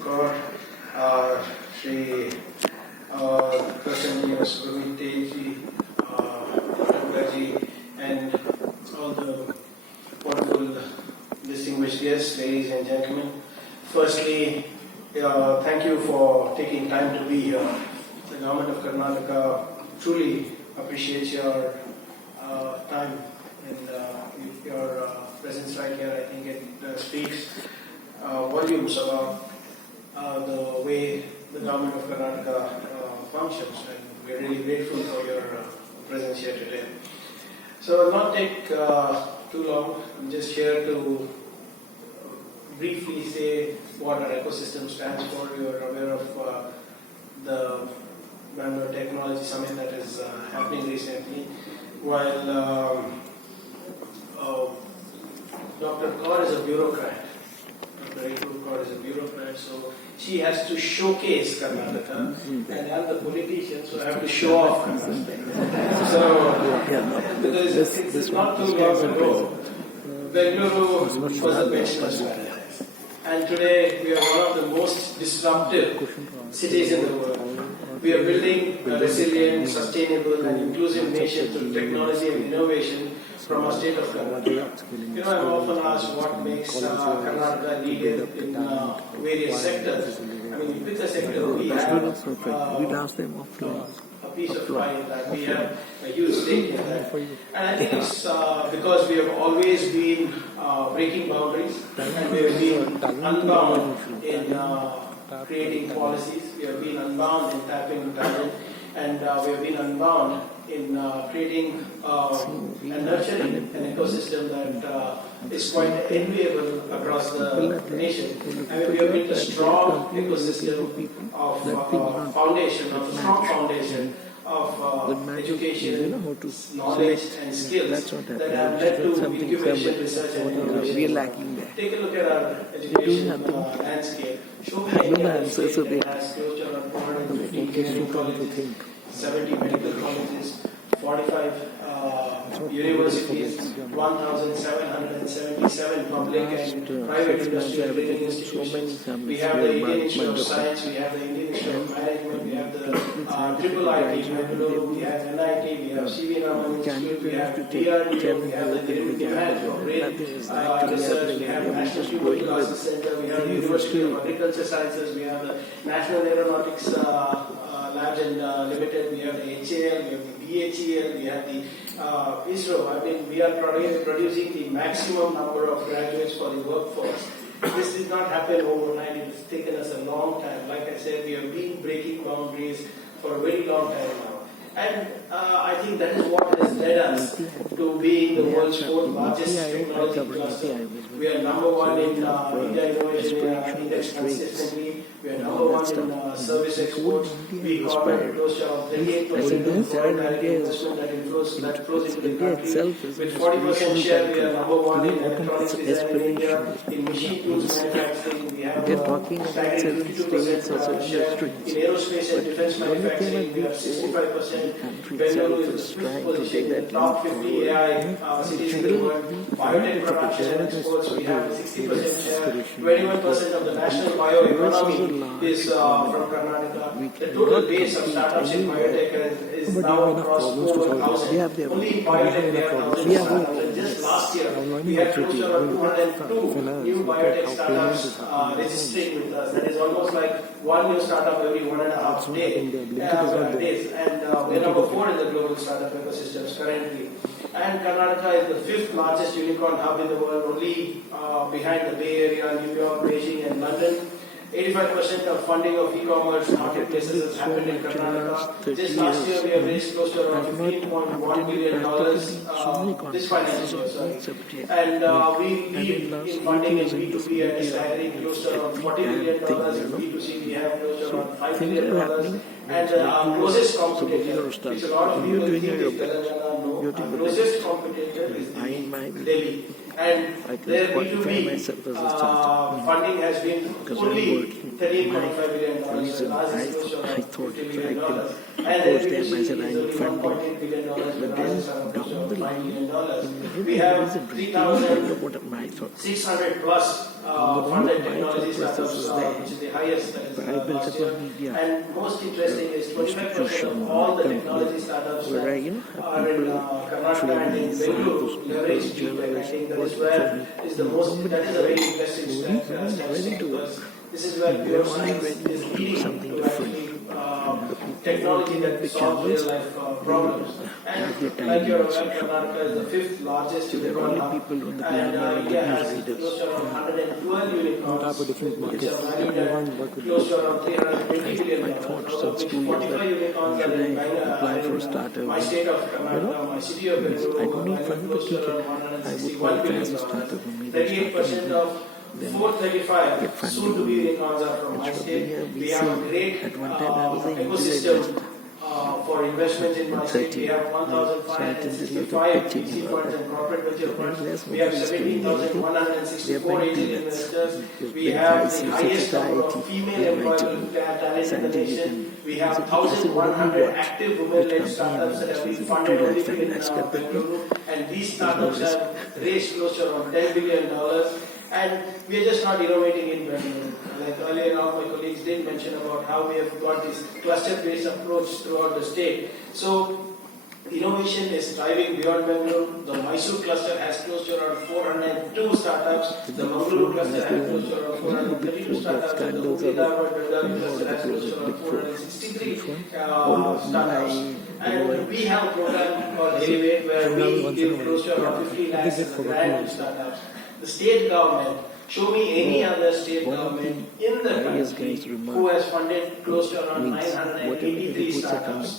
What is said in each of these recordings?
Kaur, Shri Prasanna Sugamiteji, Rangaji, and all the wonderful distinguished guests, ladies and gentlemen. Firstly, thank you for taking time to be here. The government of Karnataka truly appreciates your time and your presence right here. I think it speaks volumes about the way the government of Karnataka functions, and we're really grateful for your presence here today. So I'll not take too long. I'm just here to briefly say what our ecosystem stands for. You're aware of the Bangalore Technology Summit that is happening recently. While Dr. Kaur is a bureaucrat, Dr. Ritu Kaur is a bureaucrat, so she has to showcase Karnataka, and I'm the politician, so I have to show off Karnataka. So, because it's not too long ago, Bengaluru was a pensioner's paradise. And today we are one of the most disruptive cities in the world. We are building a resilient, sustainable and inclusive nation through technology and innovation from our state of Karnataka. You know, I'm often asked what makes Karnataka leader in various sectors. I mean, you pick a sector, we have a piece of pie in that. We have a huge stake in that. And I think it's because we have always been breaking boundaries and we have been unbound in creating policies. We have been unbound in tapping talent, and we have been unbound in creating and nurturing an ecosystem that is quite enviable across the nation. I mean, we have built a strong ecosystem of foundation, of strong foundation of education, knowledge and skills that have led to incubation, research and innovation. Take a look at our education landscape. Show me an landscape that has close to around 450 engineering colleges, 70 medical colleges, 45 universities, 1,777 public and private industrial training institutions. We have the Indian Institute of Science, we have the Indian Institute of Management, we have the IIT, Bengaluru, we have NIT, we have CV Raman Institute, we have DRDO, we have the Demand for Rail Research, we have the National Tuberculosis Center, we have the University of Agriculture Sciences, we have the National Aeronautics Labs and Limited, we have the HAL, we have the BHEL, we have the ISRO. I mean, we are producing the maximum number of graduates for the workforce. This did not happen overnight. It has taken us a long time. Like I said, we have been breaking boundaries for a very long time now. And I think that is what has led us to being the world's fourth largest technology cluster. We are number one in India Innovation Index consistently. We are number one in service exports. We incorporated close to 38% of foreign direct investment that flows into the country. With 40% share, we are number one in electronics design in India. In machine tools manufacturing, we have staggering 52% share. In aerospace and defense manufacturing, we have 65%. Bengaluru is the fifth position in the top 50 AI cities in the world. Biotech production and exports, we have 60% share. 21% of the national bioeconomy is from Karnataka. The total base of startups in biotech is now across 4,000. Only in biotech we have 1,000 startups. And just last year, we had close to around 202 new biotech startups registering with us. That is almost like one new startup every 1.5 days. And we're number 4 in the global startup ecosystems currently. And Karnataka is the 5th largest unicorn hub in the world, only behind the Bay Area, New York, Beijing and London. 85% of funding of e-commerce marketplaces has happened in Karnataka. Just last year, we have raised close to around $15.1 billion this financial year. And we lead in funding in B2B and staggering close to around $40 billion. In B2C, we have close to around $5 billion. And our closest competitor, which a lot of people think is Telangana, no, our closest competitor is Delhi. And their B2B funding has been only $13.5 billion. I thought and then B2C is only $1.8 billion. But then down the line, we have 3,600 plus funded technology startups which is the the highest that is But I built last up year. a media And most interesting is 25% institution, of all the company, technology startups where I, that have are in people, Karnataka and in trainees, Bengaluru scientists, leverage people, deep tech. I journalists, think that is working where for me. is the most, Nobody that is a very interesting Nobody step, is step ready to because work. this is where They pure are only science ready is to do leading something to different. actually The people technology working in that big solves real channels, life problems. And have their like time you're in aware, social. Karnataka is the fifth largest So there are unicorn only hub, people on the and glamour and the India news has readers. close to around 112 unicorns, Tap a different which markets. are valued at close to around $320 billion. I thought Out of since which 2 years 45 that unicorns are should in I apply for a in startup? my state of Karnataka, my city of Means I Bengaluru, don't need valued fund, close but to around I would $161 qualify billion. as a startup for me. Then 38% of then 435 get funding. soon-to-be unicorns are from my Instead of state. being a We have a VC, great at one time I was an angel ecosystem investor. for investments in my state. We have 1,565 VC funds and corporate venture funds. We have 17,164 angel investors. We have the highest number of female employment talent in the nation. We have 1,100 active women-led startups that have been funded only in Bengaluru. And these startups have raised close to around $10 billion. And we are just not innovating in Bengaluru. Like earlier on, my colleagues did mention about how we have got this cluster-based approach throughout the state. So innovation is thriving beyond Bengaluru. The Mysore cluster has close to around 402 startups. The Mangaluru cluster has close to around 432 startups. And the Hooghly Dharwad Bengali cluster has close to around 463 startups. And we have a program called Elevate where we give close to around 50 lakhs as a grant to startups. The state government, show me any other state government in the country who has funded close to around 983 startups.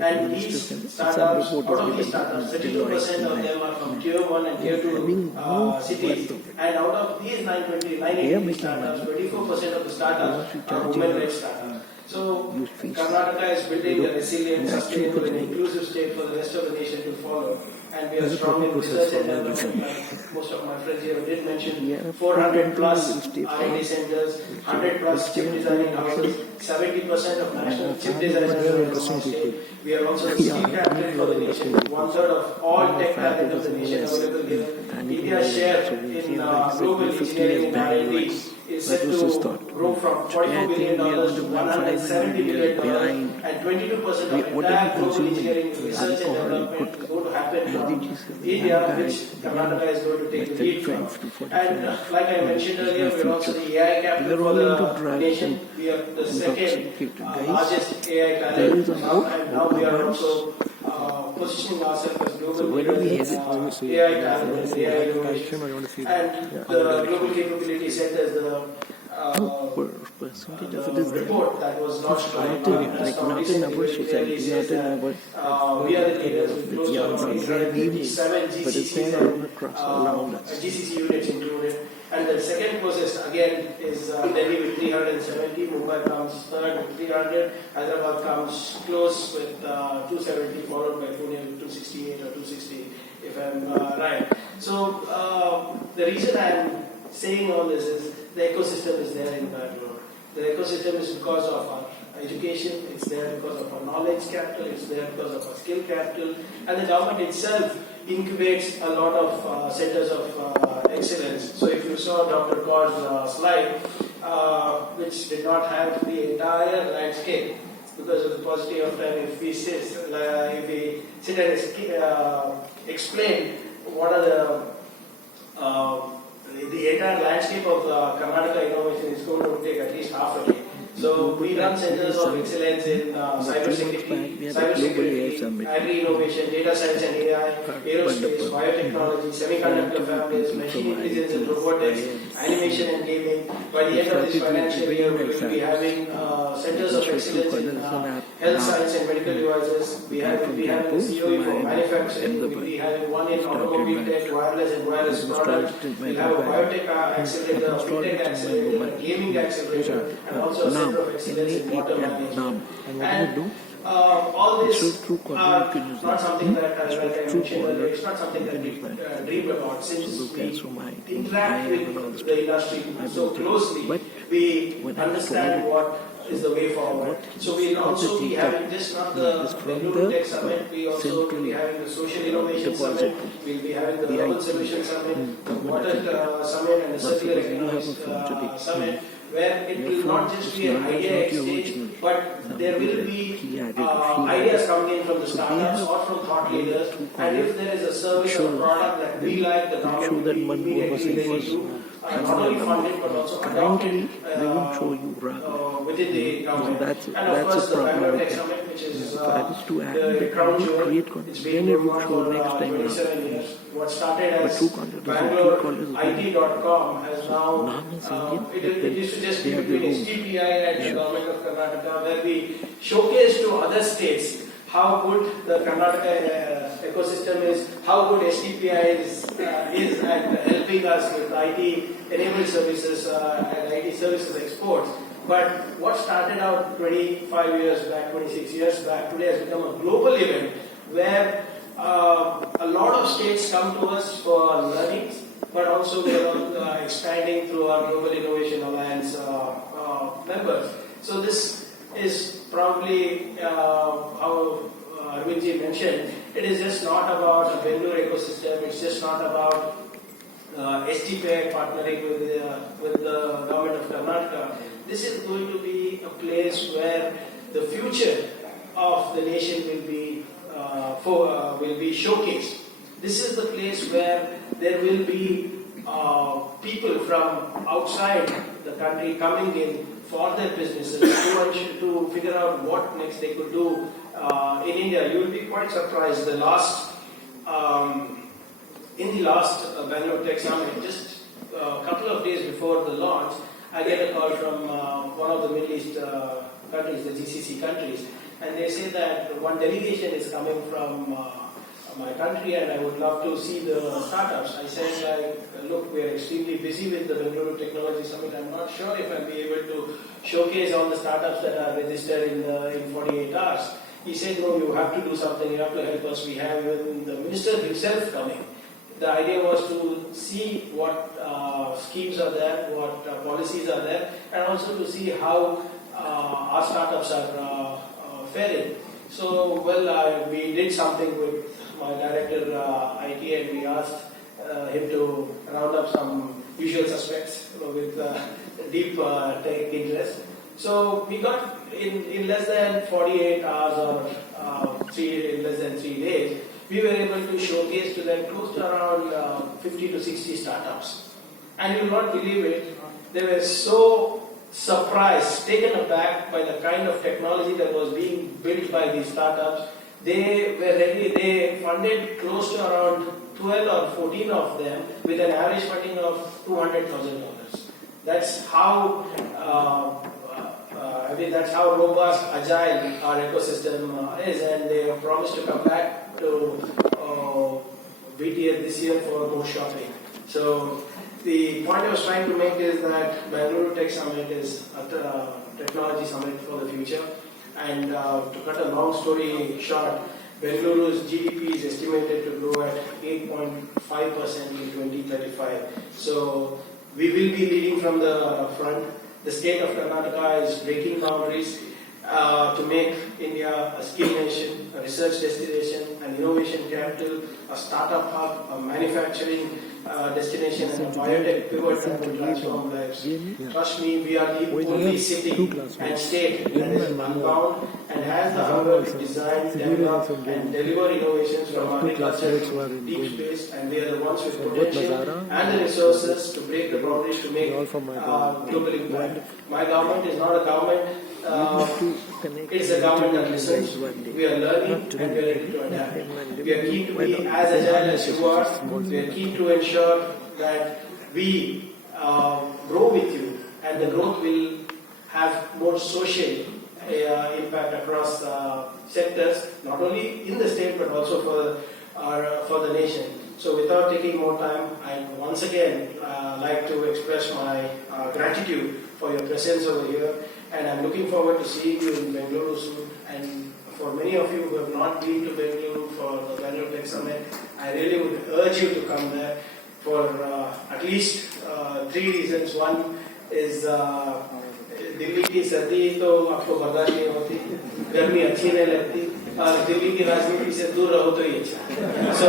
And these startups, out of these startups, 32% of them are from Tier 1 and Tier 2 cities. And out of these 980 startups, 24% of the startups are women-led startups. So Karnataka is building a resilient, sustainable and inclusive state for the rest of the nation to follow. And we are strong in research and development. Most of my friends here did mention 400 plus R&D centers, 100 plus chip designing houses, 70% of national chip designers are in my state. We are also the skill capital for the nation. 1/3 of all tech talent of the nation available here. India's share in global engineering and R&D is set to grow from $44 billion to $170 billion, and 22% of entire global engineering research and development is going to happen from India, which Karnataka is going to take the lead from. And like I mentioned earlier, we are also the AI capital for the nation. We are the second largest AI talent hub, and now we are also positioning ourselves as global leaders in AI talent and AI innovation. And the Global Capability Center is the percentage of it is there. report that was launched by Not in our society, not in our we are the leaders with close to around 157 but it's GCCs there and across all around us. GCC units included. And the second closest again is Delhi with 370, Mumbai comes third with 300, Hyderabad comes close with 270, followed by Pune with 268 or 260, if I'm right. So the reason I'm saying all this is the ecosystem is there in Bangalore. The ecosystem is because of our education, it's there because of our knowledge capital, it's there because of our skill capital, and the government itself incubates a lot of centers of excellence. So if you saw Dr. Kaur's slide, which did not have the entire landscape, because of the paucity of time, if we sit and explain what are the entire landscape of the Karnataka innovation is going to take at least half a day. So we run centers of excellence in cybersecurity, agri-innovation, data science and AI, aerospace, biotechnology, semiconductor families, machine intelligence and robotics, animation and gaming. By the end of this financial year, we will be having centers of excellence in health science and medical devices. We will be having a COE for manufacturing. We will be having one in automobile tech, wireless and wireless products. We'll have a biotech accelerator, a fintech accelerator, a gaming accelerator, and also a center of excellence in water management. And all this are not something that, like I mentioned earlier, it's not something that we dream about. Since we interact with the industry so closely, we understand what is the way forward. So we'll also be having just not the Bengaluru Tech Summit, we also will be having the Social Innovation Summit, we'll be having the Global Solution Summit, the Water Summit and the Circular Economy Summit. where it will not just be an idea exchange, but there will be ideas coming in from the startups or from thought leaders. And if there is a service or product that we like, the government will immediately get into, not only fund it but also adopt it within the government. And of course, the Bangalore Tech Summit, which is the crown jewel, it's been going on for 27 years. What started as BangaloreIT.com has now, it used to just be between STPI and the government of Karnataka, where we showcase to other states how good the Karnataka ecosystem is, how good STPI is at helping us with IT-enabled services and IT services exports. But what started out 25 years back, 26 years back, today has become a global event where a lot of states come to us for learnings, but also we are expanding through our Global Innovation Alliance members. So this is probably how Arvindji mentioned. It is just not about a Bangalore ecosystem. It's just not about STPI partnering with the government of Karnataka. This is going to be a place where the future of the nation will be showcased. This is the place where there will be people from outside the country coming in for their businesses to figure out what next they could do in India. You will be quite surprised. In the last Bangalore Tech Summit, just a couple of days before the launch, I get a call from one of the Middle East countries, the GCC countries, and they say that one delegation is coming from my country and I would love to see the startups. I said, look, we are extremely busy with the Bangalore Technology Summit. I'm not sure if I'll be able to showcase all the startups that are registered in 48 hours. He said, no, you have to do something, you have to help us. We have even the minister himself coming. The idea was to see what schemes are there, what policies are there, and also to see how our startups are faring. So, we did something with my director IT, and we asked him to round up some usual suspects with deep tech interest. So we got in less than 48 hours or in less than 3 days, we were able to showcase to them close to around 50 to 60 startups. And you will not believe it, they were so surprised, taken aback by the kind of technology that was being built by these startups. They were ready, they funded close to around 12 or 14 of them with an average funding of $200,000. That's how that's how robust, agile our ecosystem is, and they have promised to come back to BTS this year for more shopping. So the point I was trying to make is that Bangalore Tech Summit is a technology summit for the future. And to cut a long story short, Bengaluru's GDP is estimated to grow at 8.5% in 2035. So we will be leading from the front. The state of Karnataka is breaking boundaries to make India a skill nation, a research destination, an innovation capital, a startup hub, a manufacturing destination, and a biotech pivot that will transform lives. Trust me, we are the only city and state that is unbound and has the power to design, develop, and deliver innovations from agriculture to deep space, and we are the ones with potential and the resources to break the boundaries to make global impact. My government is not a government. It's a government that listens. We are learning and we are ready to adapt. We are keen to be as agile as you are. We are keen to ensure that we grow with you, and the growth will have more social impact across sectors, not only in the state but also for the nation. So without taking more time, I once again like to express my gratitude for your presence over here, and I'm looking forward to seeing you in Bengaluru soon. And for many of you who have not been to Bengaluru for the Bangalore Tech Summit, I really would urge you to come there for at least 3 reasons. One is Delhi की सर्दी तो आपको बर्दाश्त नहीं होती, गर्मी अच्छी नहीं लगती, और दिल्ली की राजनीति से दूर रहो तो ही अच्छा. So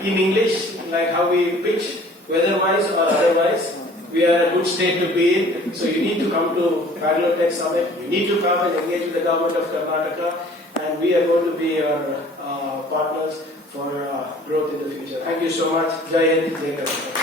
in English, like how we pitch, weather-wise or otherwise, we are a good state to be in. So you need to come to Bangalore Tech Summit. You need to come and engage with the government of Karnataka, and we are going to be your partners for growth in the future. Thank you so much. Jai Hind, Jai Karnataka.